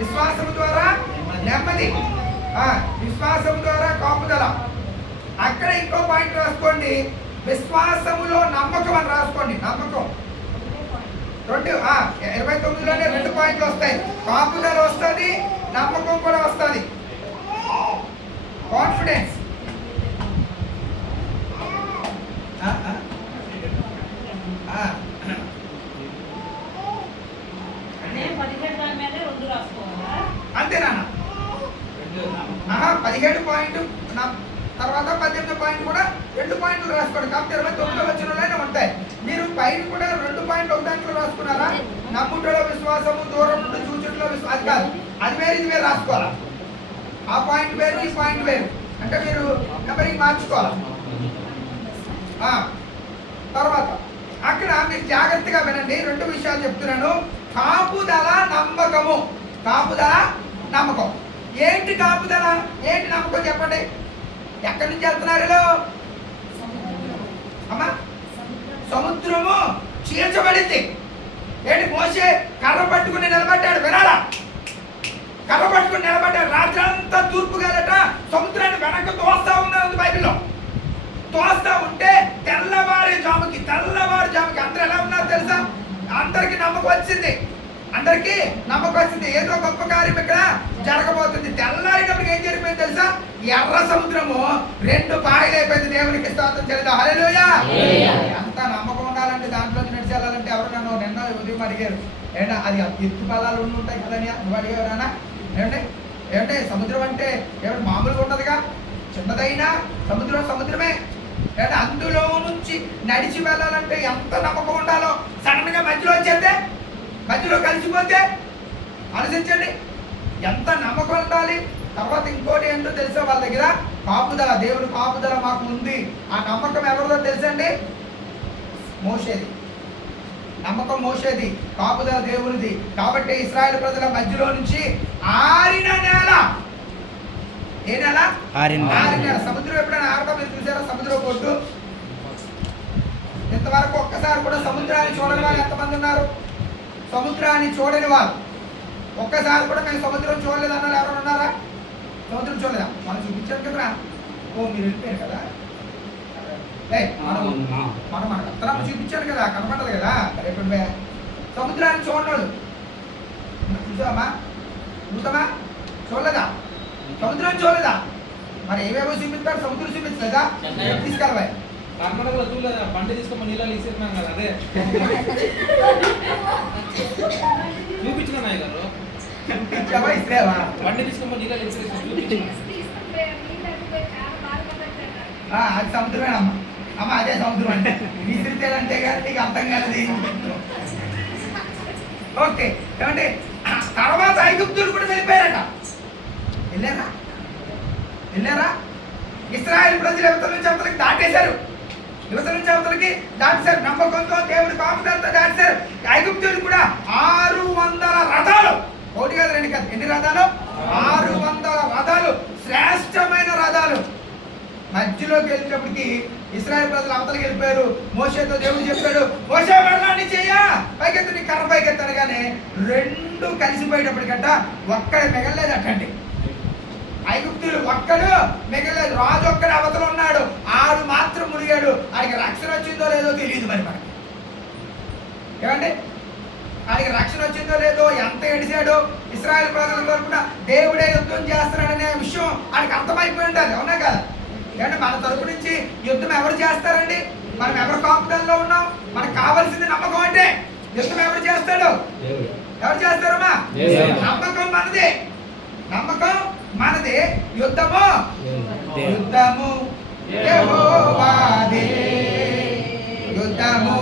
విశ్వాసము ద్వారా నెమ్మది, విశ్వాసము ద్వారా కాపుదల. అక్కడ ఇంకో పాయింట్ రాసుకోండి, విశ్వాసములో నమ్మకం అని రాసుకోండి. నమ్మకం 29లోనే 2 పాయింట్లు వస్తాయి. కాపుదల వస్తుంది, నమ్మకం కూడా వస్తుంది. కాన్ఫిడెన్స్, అంతేనా? 17 పాయింట్ తర్వాత 18 పాయింట్ కూడా 2 పాయింట్లు రాసుకోండి. కాబట్టి 29 వచనంలోనే ఉంటాయి. మీరు పైన కూడా 2 పాయింట్లు ఒక దాంట్లో రాసుకున్నారా? నమ్ముటలో విశ్వాసము, దూరం నుండి చూచుటలో విశ్వాసం కాదు, అది వేరు ఇది వేరు రాసుకోవాలా. ఆ పాయింట్ వేరు, ఈ పాయింట్ వేరు. అంటే మీరు నెంబరింగ్ మార్చుకోవాలి. తర్వాత అక్కడ మీరు జాగ్రత్తగా వినండి, 2 విషయాలు చెప్తున్నాను. కాపుదల, నమ్మకము. కాపుదల, నమ్మకం. ఏంటి కాపుదల, ఏంటి నమ్మకం చెప్పండి. ఎక్కడి నుంచి వెళ్తున్నారు? అమ్మా, సముద్రము చీల్చబడింది. ఏంటి? మోషే కర్ర పట్టుకుని నిలబడ్డాడు. వినాలా? కర్ర పట్టుకుని నిలబడ్డాడు. రాత్రి అంతా తూర్పు గాలట సముద్రాన్ని వెనక్కి తోస్తా ఉన్నారు బైబిల్లో. తోస్తా ఉంటే తెల్లవారుజాముకి అందరూ ఎలా ఉన్నారు తెలుసా? అందరికి నమ్మకం వచ్చింది. అందరికీ నమ్మకం వచ్చింది, ఏదో గొప్ప కార్యం ఇక్కడ జరగబోతుంది. తెల్లారినప్పటికి ఏం జరిగిపోయింది తెలుసా? ఎర్ర సముద్రము 2 పాయలైపోయింది. దేవునికి స్తోత్రం చెల్లిద్దాం. హల్లెలూయా. ఎంత నమ్మకం ఉండాలంటే దాంట్లో నడిచి వెళ్ళాలంటే. ఎవరు నన్ను నిన్న ఉదయం అడిగారు, ఏంటంటే అది ఎత్తు బలాలు ఉంటాయి కదని. నువ్వు అడిగావునా? ఏమంటే సముద్రం అంటే ఏమంటే మామూలుగా ఉండదుగా, చిన్నదైనా సముద్రమే. అంటే అందులో నుంచి నడిచి వెళ్ళాలంటే ఎంత నమ్మకం ఉండాలో. సడన్ గా మధ్యలో వచ్చేస్తే, మధ్యలో కలిసిపోతే ఆలోచించండి ఎంత నమ్మకం ఉండాలి. తర్వాత ఇంకోటి ఏంటో తెలుసా? వాళ్ళ దగ్గర కాపుదల, దేవుడు కాపుదల మాకు ఉంది. ఆ నమ్మకం ఎవరిదో తెలుసండి? మోషేది. నమ్మకం మోషేది, కాపుదల దేవునిది. కాబట్టి ఇశ్రాయేలు ప్రజల మధ్యలో నుంచి ఆరిన నేల. ఏ నేల? ఆరిన నేల. సముద్రం ఎప్పుడైనా ఆరడం మీరు చూసారా? సముద్రం కొట్టు ఇంతవరకు ఒక్కసారి కూడా సముద్రాన్ని చూడని వాళ్ళు ఎంతమంది ఉన్నారు? సముద్రాన్ని చూడని వాళ్ళు ఒక్కసారి కూడా మేము సముద్రం చూడలేదు అన్నారు ఎవరైనా ఉన్నారా? సముద్రం చూడలేదా? మనం చూపించాం కదా. మీరు వెళ్ళిపోయారు కదా. మనం మన కత్తరాలు చూపించాను కదా, కనపడదు కదా. రేపు సముద్రాన్ని చూడలేదు చూసామా? చూడలేదా? సముద్రం చూడలేదా? మరి ఏవేవో చూపిస్తారు, సముద్రం చూపించలేదా? తీసుకెళ్ళవా? బండి తీసుకోమని నీళ్ళు ఇస్తున్నాం కదా, అదే చూపించిన నాయ గారు. బండి తీసుకోమని నీళ్ళు అది సముద్రమేనమ్మా. అమ్మ అదే సముద్రం అంటే విసిరితేనంటే కానీ నీకు అర్థం కాదు. ఓకే, ఏమంటే తర్వాత ఐగుప్తులు కూడా వెళ్ళిపోయారట. వెళ్ళారా? ఇశ్రాయేలు ప్రజలు యువతల నుంచి అవతలకి దాటేశారు. నమ్మకంతో దేవుడి కాపుదలతో దాటేశారు. ఐగుప్తులు కూడా 600 రథాలు, ఒకటి కాదు 2 కాదు, ఎన్ని రథాలు? 600 రథాలు, శ్రేష్టమైన రథాలు. మధ్యలోకి వెళ్ళేటప్పటికి ఇశ్రాయేలు ప్రజలు అవతలకి వెళ్ళిపోయారు. మోషేతో దేవుడు చెప్పాడు, మోషే వెళ్ళాలని చెయ్యా, పైకెత్తు, నీ కర్ర పైకెత్తాను. కానీ 2 కలిసిపోయేటప్పటికంట ఒక్కడ మిగలలేదు అట్టండి. ఐగుప్తులు ఒక్కడు మిగలేదు. రాజు ఒక్కడు అవతల ఉన్నాడు, ఆడు మాత్రం మునిగాడు. ఆయనకి రక్షణ వచ్చిందో లేదో తెలియదు. మరి మనకి ఏమండి, ఆయనకి రక్షణ వచ్చిందో లేదో, ఎంత ఏడిశాడో. ఇశ్రాయేలు ప్రజల తరపున దేవుడే యుద్ధం చేస్తున్నాడనే విషయం ఆయనకి అర్థమైపోయి ఉండాలి. అవునా కదా? అంటే మన తరపు నుంచి యుద్ధం ఎవరు చేస్తారండి? మనం ఎవరు కాపుదల్లో ఉన్నాం? మనకు కావాల్సింది నమ్మకం. అంటే యుద్ధం ఎవరు చేస్తాడు? ఎవరు చేస్తారమ్మా? నమ్మకం మనదే. యుద్ధము యెహోవాదే. యుద్ధము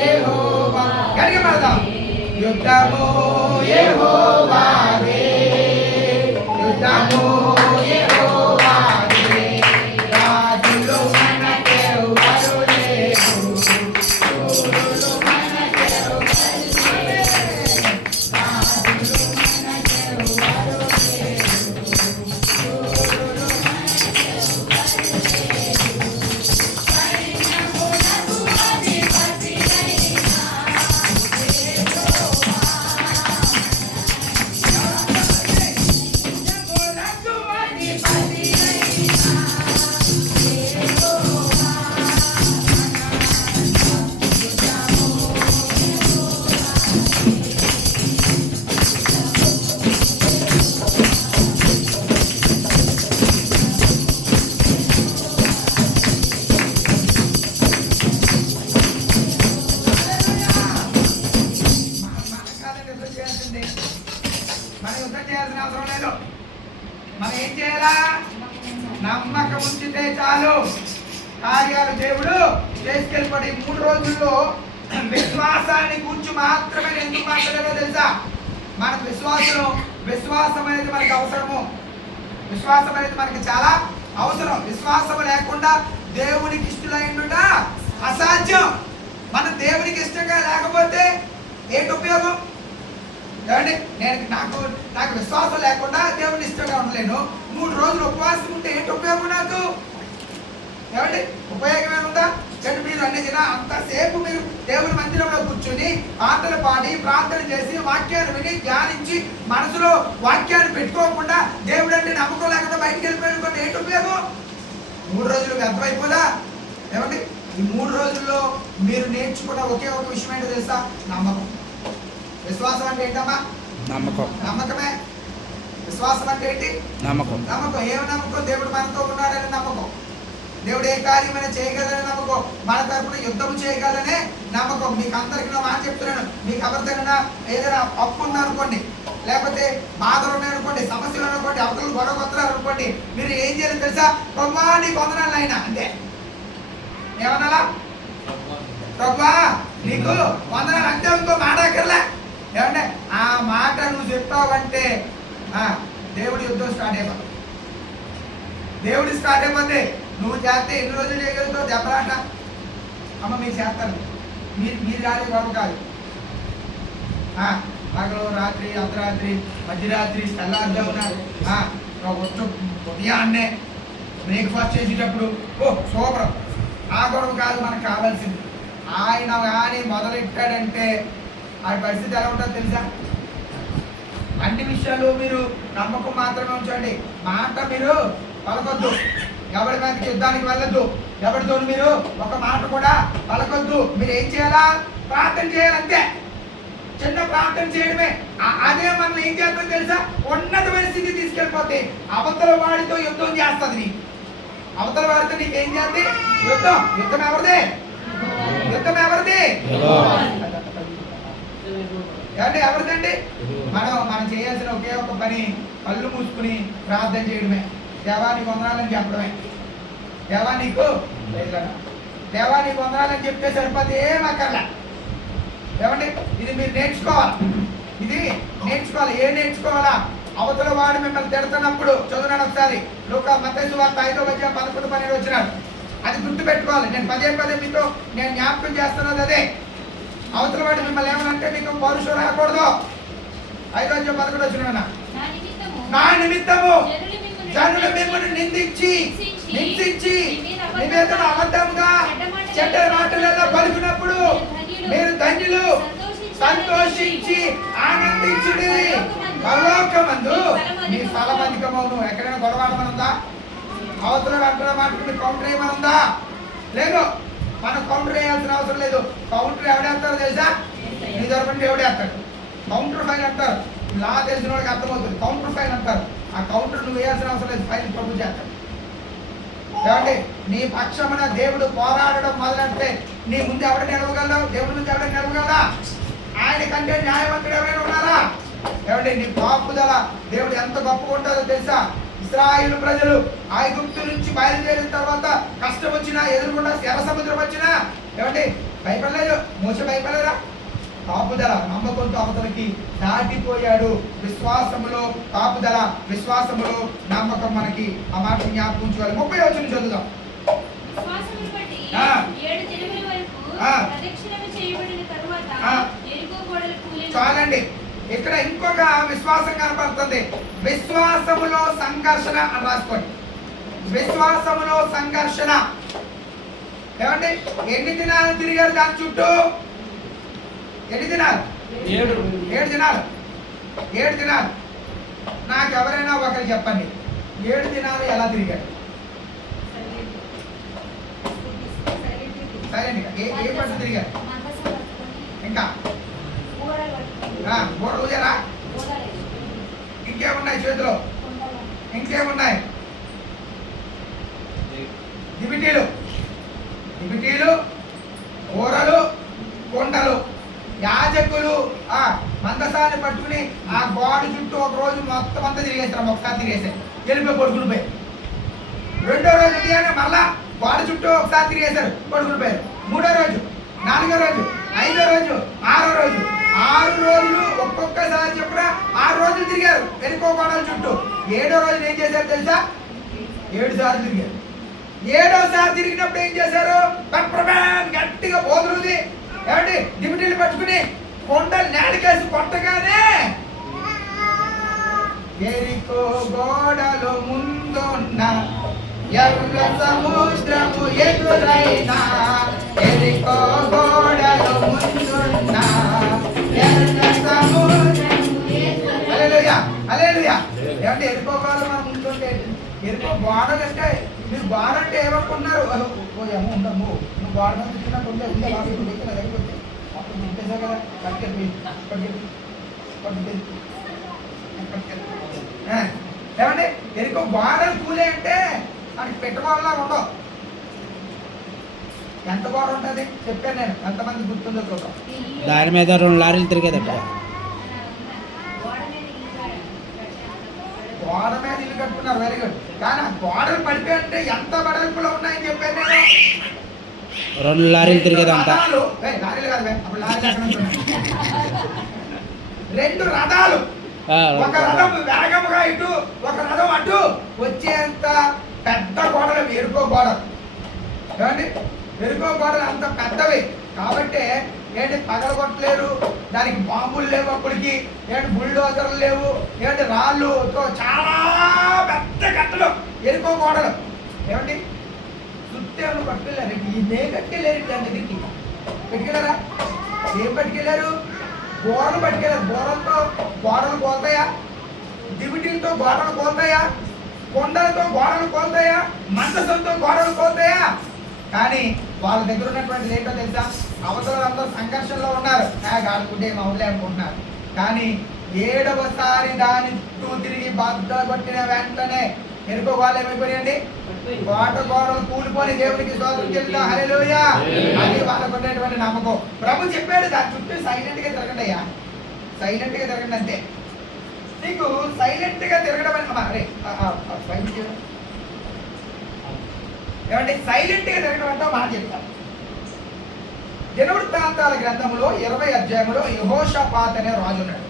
యెహోవా. గట్టిగా పాడదాం. యుద్ధము యెహోవాదే. యుద్ధము అదృష్టం చేయాల్సిన అవసరం లేదు. మనం ఏం చేయాలా? నమ్మకం ఉంచితే చాలు, కార్యాలు దేవుడు చేసుకెళ్ళిపోయి. 3 రోజుల్లో విశ్వాసాన్ని గురించి మాత్రమే ఎందుకు మాట్లాడారో తెలుసా? మన విశ్వాసం అనేది మనకు అవసరము. విశ్వాసం అనేది మనకి చాలా అవసరం. విశ్వాసం లేకుండా దేవునికి ఇష్టమైనట అసాధ్యం. మన దేవునికి ఇష్టంగా లేకపోతే ఏంటి ఉపయోగం? ఏమండి, నాకు విశ్వాసం లేకుండా దేవుని ఇష్టంగా ఉండలేను. 3 రోజులు ఉపవాసం ఉంటే ఏంటి ఉపయోగం నాకు? ఏమండి, ఉపయోగమే ఉందా? చెడు మీరు అన్ని దిన అంతసేపు మీరు దేవుని మందిరంలో కూర్చొని పాటలు పాడి ప్రార్థన చేసి వాక్యాన్ని విని ధ్యానించి మనసులో వాక్యాన్ని పెట్టుకోకుండా దేవుడు అంటే నమ్మకం లేకుండా బయటికి వెళ్ళిపోయిన ఏంటి ఉపయోగం? 3 రోజులు వ్యర్థమైపోదా? ఏమండి, ఈ 3 రోజుల్లో మీరు నేర్చుకున్న ఒకే ఒక విషయం ఏంటో తెలుసా? నమ్మకం. విశ్వాసం అంటే ఏంటమ్మా? నమ్మకం. నమ్మకమే. విశ్వాసం అంటే ఏంటి? నమ్మకం. నమ్మకం. ఏమి నమ్మకం? దేవుడు మనతో ఉన్నాడని నమ్మకం. దేవుడు ఏ కార్యమైనా చేయగలరని నమ్మకం. మన తరపున యుద్ధం చేయగలనే నమ్మకం. మీకు అందరికీ నా మాట చెప్తున్నాను, మీకు ఎవరిదైనా ఏదైనా అప్పు ఉందనుకోండి, లేకపోతే బాధలు ఉన్నాయనుకోండి, సమస్యలు అనుకోండి, అవతలు గొడవ కొత్తలు అనుకోండి, మీరు ఏం చేయాలి తెలుసా? ప్రభువా నీకు వందనాలు అయినా అంతే. ఏమన్నాలా? ప్రభువా నీకు వందనాలు అంతే, ఇంకో మాట అక్కర్లే. ఏమంటే ఆ మాట నువ్వు చెప్పావంటే దేవుడి యుద్ధం స్టార్ట్ అయిపోతుంది. దేవుడి స్టార్ట్ అయిపోతే నువ్వు చేస్తే ఎన్ని రోజులు చేయగలుగుతావు? దెబ్బలాట. అమ్మ మీరు చేస్తారు, మీరు రాలే గొడవ కాదు. పగలు రాత్రి అర్ధరాత్రి మధ్యరాత్రి తెల్లారుజామున ఉదయాన్నే బ్రేక్ఫాస్ట్ చేసేటప్పుడు సూపర్. ఆ గొడవ కాదు మనకు కావాల్సింది. ఆయన కానీ మొదలెట్టాడంటే ఆ పరిస్థితి ఎలా ఉంటుందో తెలుసా? అన్ని విషయాలు మీరు నమ్మకం మాత్రమే ఉంచండి. మాట మీరు పలకొద్దు. ఎవరి మీదకి యుద్ధానికి వెళ్ళొద్దు. ఎవరితో మీరు ఒక మాట కూడా పలకొద్దు. మీరు ఏం చేయాలా? ప్రార్థన చేయాలంతే. చిన్న ప్రార్థన చేయడమే. అదే మనం ఏం చేద్దాం తెలుసా? ఉన్నతమైన స్థితి తీసుకెళ్ళిపోతే అవతల వాడితో యుద్ధం చేస్తుంది. నీకు అవతల వాడితో నీకు ఏం చేస్తుంది? యుద్ధం. యుద్ధం ఎవరిదే? యుద్ధం ఎవరిది? ఏమంటే ఎవరిదండి? మనం చేయాల్సిన ఒకే ఒక పని కళ్ళు మూసుకుని ప్రార్థన చేయడమే. దేవా నీకు వందనాలని చెప్పడమే. దేవా నీకు వందనాలని చెప్తే సరిపోతే ఏం అక్కర్లే. ఏమండి, ఇది మీరు నేర్చుకోవాలి. ఇది నేర్చుకోవాలి. ఏం నేర్చుకోవాలా? అవతల వాడు మిమ్మల్ని తిడుతున్నప్పుడు చదువునాడు ఒకసారి. మత్తయి సువార్త 5:11-12 వచ్చినాడు. అది గుర్తు పెట్టుకోవాలి. నేను పదే మీతో నేను జ్ఞాపకం చేస్తున్నది అదే. అవతల వాడు మిమ్మల్ని ఏమనంటే మీకు పౌరుషం రాకూడదు. 5:11 వచ్చిన నా నిమిత్తము జనులు మిమ్మల్ని నిందించి నివేదన అబద్ధముగా చెడ్డ మాటలలో పలుకున్నప్పుడు మీరు ధన్యులు, సంతోషించి ఆనందించుడి. పరలోకమందు మీ ఫలం అధికమవును. ఎక్కడైనా గొడవడమనుందా? అవతల అంటున్న మాటకి కౌంటర్ వేయమనుందా? లేదు. మనం కౌంటర్ వేయాల్సిన అవసరం లేదు. కౌంటర్ ఎవడేస్తారో తెలుసా? మీ తరపున ఎవడేస్తాడు? కౌంటర్ ఫైల్ అంటారు. లా తెలిసిన వాళ్ళకి అర్థమవుతుంది. కౌంటర్ ఫైల్ అంటారు. ఆ కౌంటర్ నువ్వు వేయాల్సిన అవసరం లేదు. ఫైల్ ప్రభు చేస్తాడు. ఏమండి, నీ పక్షమున దేవుడు పోరాడడం మొదలంటే నీ ముందు ఎవడ నిలవగలవు? దేవుడి ముందు ఎవడ నిలవగలరా? ఆయన కంటే న్యాయవంతుడు ఎవరైనా ఉన్నారా? ఏమండి, నీ పాపుదల దేవుడు ఎంత గొప్పగా ఉంటుందో తెలుసా? ఇశ్రాయేలు ప్రజలు ఐగుప్తు నుంచి బయలుదేరిన తర్వాత కష్టం వచ్చినా, ఎదురుకుండా ఎర్ర సముద్రం వచ్చినా ఏమండి భయపడలేదు. మోస భయపడలేరా? కాపుదల, నమ్మకంతో అవతలకి దాటిపోయాడు. విశ్వాసములో కాపుదల, విశ్వాసములో నమ్మకం. మనకి ఆ మాట జ్ఞాపకం ఉంచుకోవాలి. 30వ వచనం చదువుదాం. చాలండి. ఇక్కడ ఇంకొక విశ్వాసం కనపడుతుంది. విశ్వాసములో సంఘర్షణ అని రాసుకోండి. విశ్వాసములో సంఘర్షణ. ఏమండి, ఎన్ని దినాలు తిరిగారు దాని చుట్టూ? ఎన్ని దినాలు? 7 దినాలు. 7 దినాలు. నాకు ఎవరైనా ఒకరు చెప్పండి, 7 దినాలు ఎలా తిరిగాడు? సైలెంట్గా ఏ పట్టు తిరిగారు? ఇంకా బోర్డు ఊజరా? ఇంకేమున్నాయి చేతిలో? ఇంకేమున్నాయి? దివిటీలు, ఊరలు, కొండలు. యాజకులు ఆ మందసాన్ని పట్టుకుని ఆ గోడ చుట్టూ ఒక రోజు మొత్తం అంతా తిరిగేస్తారు, ఒకసారి తిరిగేసారు, వెళ్ళిపోయి పడుకుని పోయారు. రెండో రోజు ఉదయాన్నే మళ్ళా గోడ చుట్టూ ఒకసారి తిరిగేశారు, పడుకుని పోయారు. మూడో రోజు, నాలుగో రోజు, ఐదో రోజు, ఆరో రోజు, 6 రోజులు ఒక్కొక్కసారి చెప్పున 6 రోజులు తిరిగారు ఎరుకో గోడల చుట్టూ. 7వ రోజు ఏం చేశారు తెలుసా? 7 సార్లు తిరిగారు. 7వసారి తిరిగినప్పుడు ఏం చేశారు? గట్టిగా బోధులుది ఏమండి దిమిటిల్ని పట్టుకుని కొండలు నేలకేసి కొట్టగానే ఎరికో గోడలు ముందున్న ఎర్ర సముద్రము ఎదురైనా, ఎరికో గోడలు ముందున్న ఎర్ర సముద్రము. హల్లెలూయా హల్లెలూయా. ఏమంటే ఎరుకో గోడలు మన ముందుంటే ఎరుకో గోడలు అంటే మీరు గోడ అంటే ఏమనుకున్నారు? ఏమో ఉండము, నువ్వు గోడ మీద తిన్నట్టు ఉండే ఉండే నా దగ్గరికి వచ్చి అప్పుడు ఉంటేసా కదా పట్టుకెళ్ళి ఏమంటే ఎరుకో గోడలు కూలే అంటే మనకి పెట్టుకోవాలా ఉండవు. ఎంత గోడ ఉంటుంది చెప్పాను నేను, ఎంతమంది గుర్తుందో చూద్దాం. దాని మీద 2 లారీలు తిరిగేదట. గోడ మీద ఇల్లు కట్టుకున్నారు, వెరీ గుడ్. కానీ ఆ గోడలు పడిపోయి అంటే ఎంత బడల్పులో ఉన్నాయని చెప్పాను నేను. 2 లారీలు తిరిగేదంట. లారీలు కాదు, అప్పుడు లారీలు ఎక్కడ ఉంటున్నాయి? 2 రథాలు, ఒక రథం వేగముగా ఇటు, ఒక రథం అటు వచ్చేంత పెద్ద గోడలు ఎరుకో గోడలు. ఏమండి ఎరుకో గోడలు అంత పెద్దవి కాబట్టి ఏంటి పగలగొట్టలేరు, దానికి బాంబులు లేవు అప్పటికి, ఏంటి బుల్డోజర్లు లేవు, ఏంటి రాళ్ళు, చాలా పెద్ద గట్టలు ఎరుకో గోడలు. ఏమండి సుత్తేళ్ళు పట్టుకెళ్ళారు, ఇదే కట్టుకెళ్ళారు దాని దగ్గరికి. పెట్టుకెళ్ళారా? ఏం పట్టుకెళ్ళారు? గోడలు పట్టుకెళ్ళారు. గోడలతో గోడలు కోల్తాయా? దివిటీలతో గోడలు కోల్తాయా? కొండలతో గోడలు కోల్తాయా? మందసంతో గోడలు కోల్తాయా? కానీ వాళ్ళ దగ్గర ఉన్నటువంటిది ఏంటో తెలుసా? అవతలందరూ సంఘర్షణలో ఉన్నారు, ఆడుకుంటే మౌలే అనుకుంటున్నారు. కానీ 7వసారి దాని చుట్టూ తిరిగి బద్దలు కొట్టిన వెంటనే ఎరుకో గోడలు ఏమైపోయాయండి? గోడలు కూలిపోయి దేవుడికి స్తోత్రం చెల్లిద్దాం. హల్లెలూయా. అది వాళ్ళకు ఉన్నటువంటి నమ్మకం. ప్రభు చెప్పాడు దాని చుట్టూ సైలెంట్ గా తిరగండి అయ్యా, సైలెంట్ గా తిరగండి అంతే. నీకు సైలెంట్ గా తిరగడం అని ఏమంటే సైలెంట్ గా తిరగడం అంటే మాట చెప్తాను. దినవృత్తాంతాల గ్రంథంలో 20వ అధ్యాయంలో యెహోషాపాత్ అనే రాజు ఉన్నాడు,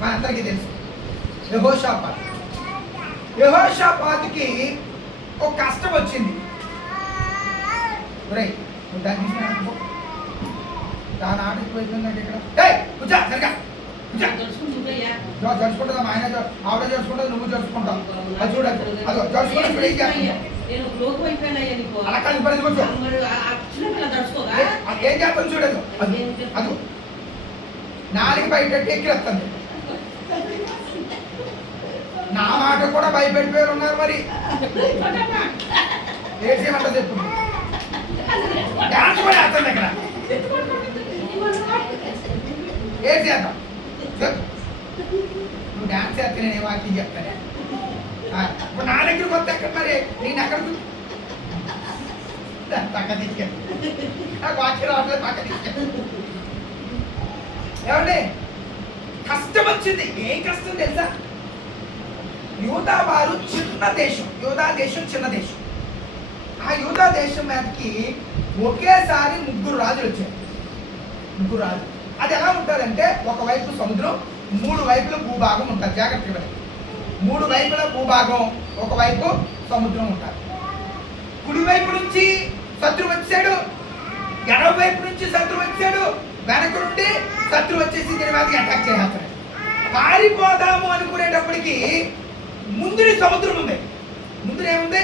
మన అందరికీ తెలుసు. యెహోషాపాత్, యెహోషాపాత్కి ఒక కష్టం వచ్చింది. దాని ఆటకి పోయిందండి ఇక్కడ కూర్చో సరిగా జరుచుకుంటుందా? మా ఆయన ఆవిడ జరుచుకుంటుంది, నువ్వు జరుచుకుంటావు. అది చూడదు, అదో జరుచుకుంటా అలా కలిసి పడి కూర్చో. ఏం చేస్తాను చూడదు, అది 4 బయట ఎక్కిరేస్తుంది. నా మాట కూడా భయపెట్టిపోయి ఉన్నారు. మరి ఏం చేయమంటారు చెప్పు? డాన్స్ కూడా వేస్తుంది ఇక్కడ. ఏం చేద్దాం చెప్పు? నువ్వు డాన్స్ చేస్తే నేను ఏ వాక్యం చెప్తాను. ఇప్పుడు నా దగ్గరకు వస్తే ఎక్కడ మరి నేను ఎక్కడ పక్క తీసుకెళ్ళి నాకు వాక్యం రావట్లేదు, పక్క తీసుకెళ్ళి. ఏమండి కష్టం వచ్చింది. ఏం కష్టం తెలుసా? యూదా వారు చిన్న దేశం, యూదా దేశం చిన్న దేశం. ఆ యూదా దేశం మీదకి ఒకేసారి 3 రాజులు వచ్చారు. 3 రాజులు. అది ఎలా ఉంటుందంటే ఒకవైపు సముద్రం, 3 వైపుల భూభాగం ఉంటుంది. జాగ్రత్తగా 3 వైపుల భూభాగం, ఒకవైపు సముద్రం ఉంటుంది. కుడివైపు నుంచి శత్రువు వచ్చాడు, ఎడమ వైపు నుంచి శత్రువు వచ్చాడు, వెనక నుండి శత్రువు వచ్చేసి దీని మీదకి అటాక్ చేస్తాడు. పారిపోదాము అనుకునేటప్పటికి ముందు సముద్రం ఉంది. ముందు ఏముంది?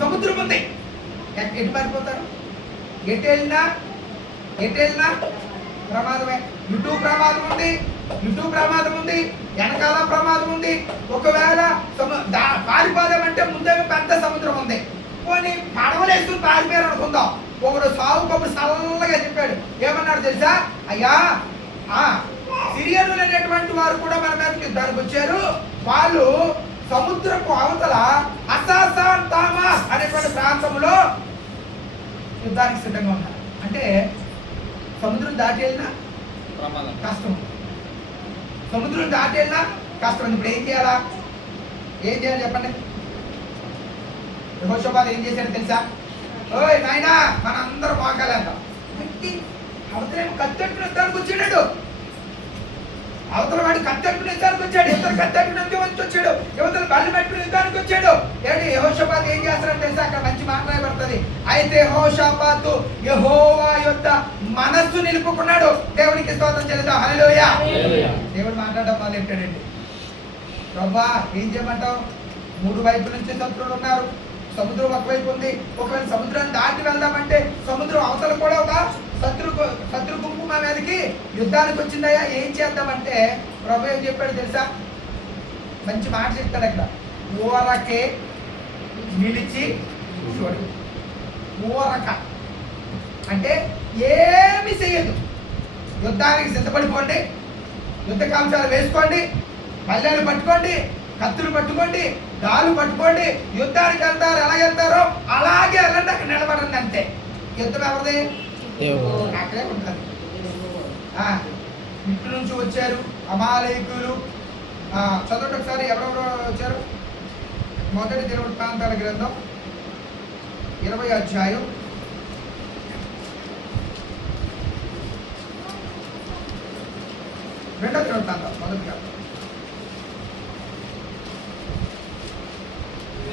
సముద్రం ఉంది. ఎటు పారిపోతారు? ఎటు వెళ్ళినా ప్రమాదమే. ఇటు ప్రమాదం ఉంది, ఇటు ప్రమాదం ఉంది, వెనకాల ప్రమాదం ఉంది. ఒకవేళ పారిపోదామంటే ముందేమో పెద్ద సముద్రం ఉంది. పోనీ పడవలేసుకుని పారిపోయారు అనుకుందాం. ఒకడు సాగుకప్పుడు చల్లగా చెప్పాడు. ఏమన్నాడు తెలుసా? అయ్యా సిరియనులు అనేటువంటి వారు కూడా మన మీదకి యుద్ధానికి వచ్చారు. వాళ్ళు సముద్రపు అవతల అసాసాన్ తామా అనేటువంటి ప్రాంతంలో యుద్ధానికి సిద్ధంగా ఉన్నారు. అంటే సముద్రం దాటి వెళ్ళినా ప్రమాదం. కష్టం. సముద్రం దాటి వెళ్ళినా కష్టం. ఇప్పుడు ఏం చేయాలా? ఏం చేయాలి చెప్పండి? యెహోషాపాతు ఏం చేశాడు తెలుసా? ఓయ్ నాయనా, మన అందరూ మోకాలేద్దాం. అవతలేమో కత్తెట్టుకుని యుద్ధానికి వచ్చాడు. అవతల వాడు కత్తెట్టుకుని యుద్ధానికి వచ్చాడు. ఇద్దరు కత్తెట్టుకుని వచ్చాడు. యువతలు బల్లి పెట్టుకుని యుద్ధానికి వచ్చాడు. ఏంటి యెహోషాపాతు ఏం చేస్తారని తెలుసా? అక్కడ మంచి మాట్లాడబడుతుంది. అయితే యెహోషాపాతు యెహోవా యొక్క మనస్సు నిలుపుకున్నాడు. దేవునికి స్తోత్రం చెల్లిద్దాం. హల్లెలూయా. దేవుడు మాట్లాడడం మొదలెట్టాడండి. ప్రభా ఏం చేయమంటావు? మూడు వైపుల నుంచి శత్రువులు ఉన్నారు. సముద్రం ఒకవైపు ఉంది. ఒకవేళ సముద్రాన్ని దాటి వెళ్దామంటే సముద్రం అవతల కూడా ఒక శత్రు గుంపు మా మీదకి యుద్ధానికి వచ్చిందయ్యా, ఏం చేద్దామంటే ప్రభు ఏం చెప్పాడు తెలుసా? మంచి మాట చెప్తాడు అక్కడ. ఊరకే నిలిచి చూడు. ఊరక అంటే ఏమి చెయ్యదు. యుద్ధానికి సిద్ధపడిపోండి, యుద్ధ కాంశాలు వేసుకోండి, పల్లెలు పట్టుకోండి, కత్తులు పట్టుకోండి, డాలు పట్టుకోండి, యుద్ధానికి వెళ్తారు. ఎలా వెళ్తారో అలాగే వెళ్ళండి. అక్కడ నిలబడండి అంతే. యుద్ధం ఎవరిది? అక్కడే ఉంటుంది. ఇటు నుంచి వచ్చారు అమాలేకులు. చదవండి ఒకసారి ఎవరెవరు వచ్చారు. మొదటి దినవృత్తాంతాల గ్రంథం 20వ అధ్యాయం 2వ దినవృత్తాంతం. మొదటిగా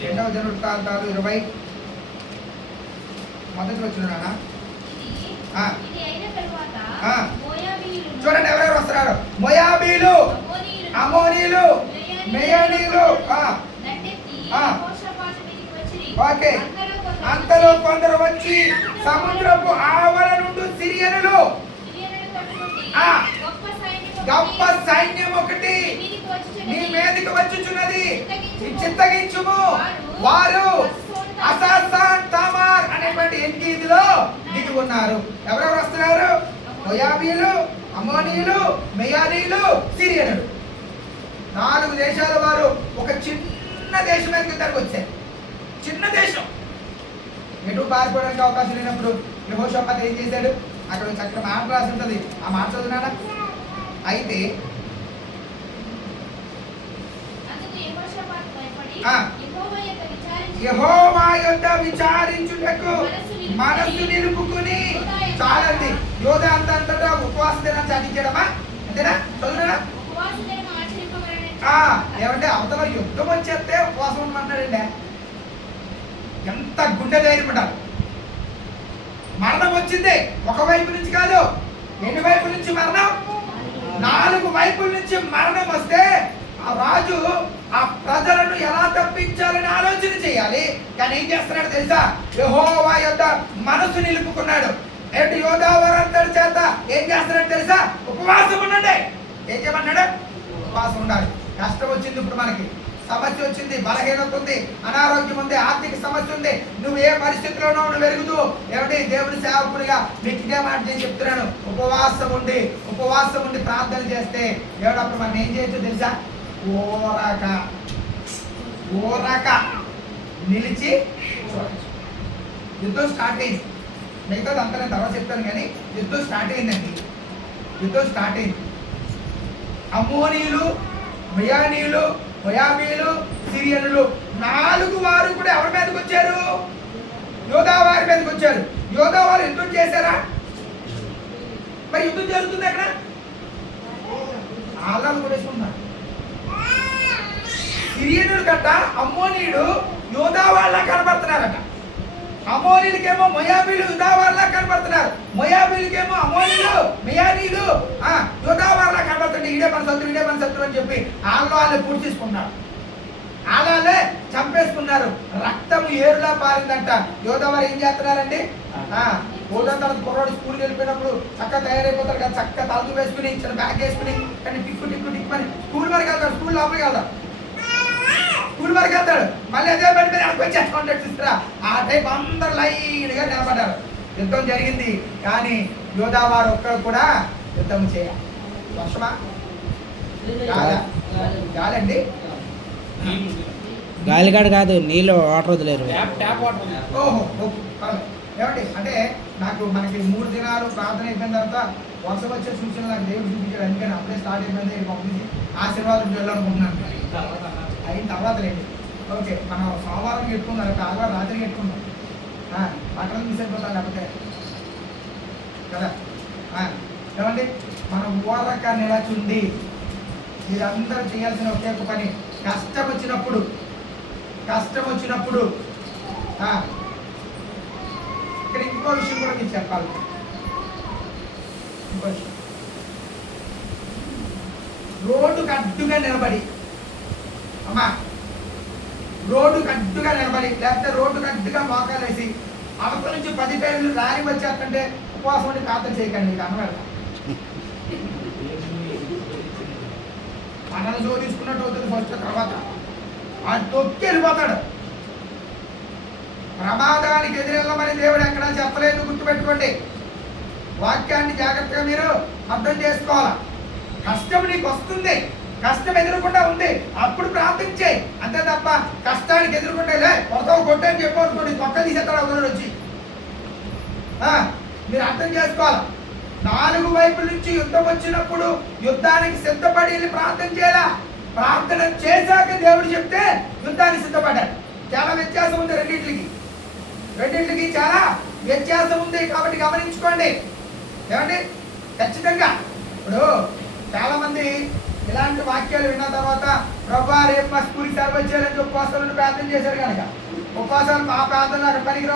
2వ దినవృత్తాంతాలు 20 మొదటి వచ్చిన చూడండి ఎవరెవరు వస్తున్నారు. మోయాబీలు, అమోనీలు, మెయోనీలు. ఓకే. అంతలో కొందరు వచ్చి సముద్రపు ఆవల నుండి సిరియనులు గొప్ప సైన్యం ఒకటి నీ మీదకి వచ్చుచున్నది, చిత్తగించుము. వారు అసాసాన్ తామార్ అనేటువంటి ఎన్గీదిలో దిగి ఉన్నారు. ఎవరెవరు వస్తున్నారు? మోయాబీలు, అమ్మోనీయులు, మెయానీయులు, సిరియనులు. 4 దేశాల వారు ఒక చిన్న దేశం మీద కిందకి వచ్చారు. చిన్న దేశం. ఎటు పారిపోవడానికి అవకాశం లేనప్పుడు యెహోషాపాతు ఏం చేశాడు? అక్కడ చక్కగా మాట రాసి ఉంటుంది. ఆ మాట చదువునాడా? అయితే యెహోవా యొద్ద విచారించుటకు మనస్సు నిలుపుకుని. చాలండి. యోధా అంతటా ఉపవాస దినం చాటించడమా? అంతేనా? చదువునా? ఏమంటే అవతల యుద్ధం వచ్చేస్తే ఉపవాసం ఉండమంటాడండి. ఎంత గుండె ధైర్యం ఉండాలి. మరణం వచ్చింది ఒకవైపు నుంచి కాదు. ఎన్ని వైపుల నుంచి మరణం? 4 వైపుల నుంచి మరణం వస్తే ఆ రాజు ఆ ప్రజలను ఎలా తప్పించాలని ఆలోచన చేయాలి. కానీ ఏం చేస్తున్నాడు తెలుసా? యెహోవా యొద్ద మనసు నిలుపుకున్నాడు. ఏంటి? యోధా వారందరి చేత ఏం చేస్తున్నాడు తెలుసా? ఉపవాసం ఉండండి. ఏం చేయమన్నాడు? ఉపవాసం ఉండాలి. కష్టం వచ్చింది, ఇప్పుడు మనకి సమస్య వచ్చింది, బలహీనత ఉంది, అనారోగ్యం ఉంది, ఆర్థిక సమస్య ఉంది. నువ్వు ఏ పరిస్థితిలోనో నువ్వు ఎరుగుతూ ఏమిటి దేవుని సేవకుడిగా మీకు ఇదే మాట నేను చెప్తున్నాను. ఉపవాసం ఉండి ప్రార్థన చేస్తే దేవుడు మనం ఏం చేయొచ్చు తెలుసా? ఊరక నిలిచి చూడచ్చు. యుద్ధం స్టార్ట్ అయింది. మిగతాది అంతా నేను తర్వాత చెప్తాను. కానీ యుద్ధం స్టార్ట్ అయిందండి. యుద్ధం స్టార్ట్ అయింది. అమ్మోనీయులు, మెయానీయులు, మోయాబీలు, సిరియనులు 4 వారు కూడా ఎవరి మీదకి వచ్చారు? యోధా వారి మీదకి వచ్చారు. యోధా వారు యుద్ధం చేశారా? మరి యుద్ధం జరుగుతుంది అక్కడ. ఆలాలు కూడా వేసుకున్నారు. సిరియనులు గట్ట అమ్మోనీయుడు యోధా వాళ్ళ కనబడుతున్నారట. అమోనీలకేమో మోయాబీలు యోధా వాళ్ళ కనబడుతున్నారు. మోయాబీలకేమో అమోనీలు, మెయానీలు యోధా వాళ్ళ కనబడుతుంది. ఇడే మన శత్రువు అని చెప్పి వాళ్ళే పూర్తి చేసుకున్నారు. వాళ్ళే చంపేసుకున్నారు. రక్తం ఏరులా పారిందంట. యోధా వారు ఏం చేస్తున్నారండి? యోధా తన కుర్రాడు స్కూల్కి వెళ్ళిపోయినప్పుడు చక్కగా తయారైపోతారు కదా, చక్కగా తలదు వేసుకుని చిన్న బ్యాగ్ వేసుకుని కానీ టిక్కు స్కూల్ వరకు వెళ్తారు. స్కూల్ లోపలికి వెళ్తారు. స్కూల్ వరకు వెళ్తాడు. మళ్ళీ అదే బండి మీద వచ్చి చూస్తారా? ఆ టైప్ అందరు లైన్గా నిలబడ్డారు. యుద్ధం జరిగింది. కానీ యోధా వారు ఒక్కరు కూడా యుద్ధం చేయాలి. వర్షమా? గాలండి. గాలిగాడు కాదు, నీళ్ళు వాటర్ వదిలేరు. Tap water. ఓహో, ఏమండి అంటే మనకి 3 దినాలు ప్రార్థన అయిపోయిన తర్వాత వర్షం వచ్చే సూచన నాకు దేవుడు చూపించాడు, అందుకని అప్పుడే స్టార్ట్ అయిపోయింది ఇది పంపించి ఆశీర్వాదం చేయాలనుకుంటున్నాను. అయిన తర్వాత లేదు. ఓకే, మనం సోమవారం పెట్టుకుందాం, లేకపోతే ఆదివారం రాత్రి పెట్టుకుందాం. బట్టలు తీసేపోతాం లేకపోతే కదా. ఏమండి, మనం ఊరక నిలచుండి మీరందరూ చేయాల్సిన ఒకే ఒక పని, కష్టం వచ్చినప్పుడు ఇక్కడ ఇంకో విషయం కూడా మీకు చెప్పాలి. ఇంకో విషయం, రోడ్డుకు అడ్డుగా నిలబడి అమ్మా, రోడ్డుకు అడ్డుగా నిలబడి లేకపోతే రోడ్డుకు అడ్డుగా మోకాలేసి అవతల నుంచి 10 పేర్లు రాని వచ్చేస్తుంటే ఉపవాసం ఉండి ప్రార్థన చేయకండి. మీకు అన్నమాట మనల్ని జోడించుకున్నట్టు అవుతుంది ఫస్ట్, తర్వాత ఆ తొక్కి వెళ్ళిపోతాడు. ప్రమాదానికి ఎదురెళ్ళమని దేవుడు ఎక్కడా చెప్పలేదు, గుర్తుపెట్టుకోండి. వాక్యాన్ని జాగ్రత్తగా మీరు అర్థం చేసుకోవాలి. కష్టం నీకు వస్తుంది, కష్టం ఎదురకుండా ఉంది, అప్పుడు ప్రార్థించే అంతే తప్ప కష్టానికి ఎదురుకుంటే కొట్టని చెప్పనుకోండి, తొక్క తీసేస్తాడు అవతల వచ్చి. మీరు అర్థం చేసుకోవాలి. 4 వైపుల నుంచి యుద్ధం వచ్చినప్పుడు యుద్ధానికి సిద్ధపడి వెళ్ళి ప్రార్థన చేయాలా. ప్రార్థన చేశాక దేవుడు చెప్తే యుద్ధానికి సిద్ధపడ్డాడు. చాలా వ్యత్యాసం ఉంది రెండింటికి చాలా వ్యత్యాసం ఉంది. కాబట్టి గమనించుకోండి. ఏమండి, ఖచ్చితంగా ఇప్పుడు చాలా మంది ఇలాంటి వాక్యాలు విన్న తర్వాత ప్రభువా రేపు మా స్కూల్కి సర్వీస్ చేయాలని ఉపవాసాలను ప్రార్థన చేశారు కనుక ఉపవాసాలు మా ప్రార్థన అక్కడ పనికి